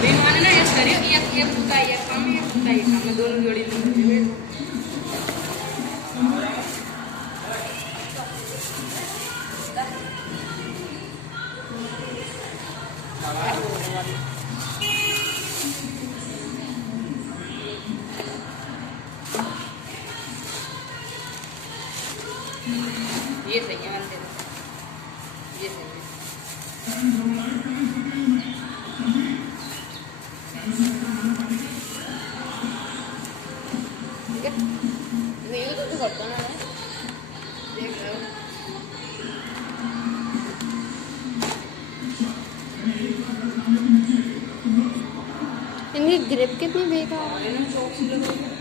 बेमाने ना ये करियो ये पूरा ये काम मैं दोनों जोड़ी लूंगी। ये सही है मंदिर, ये सही है। ठीक है, नहीं तो करता ना देख रहे हो। इनकी ग्रिप कितनी बेकार है।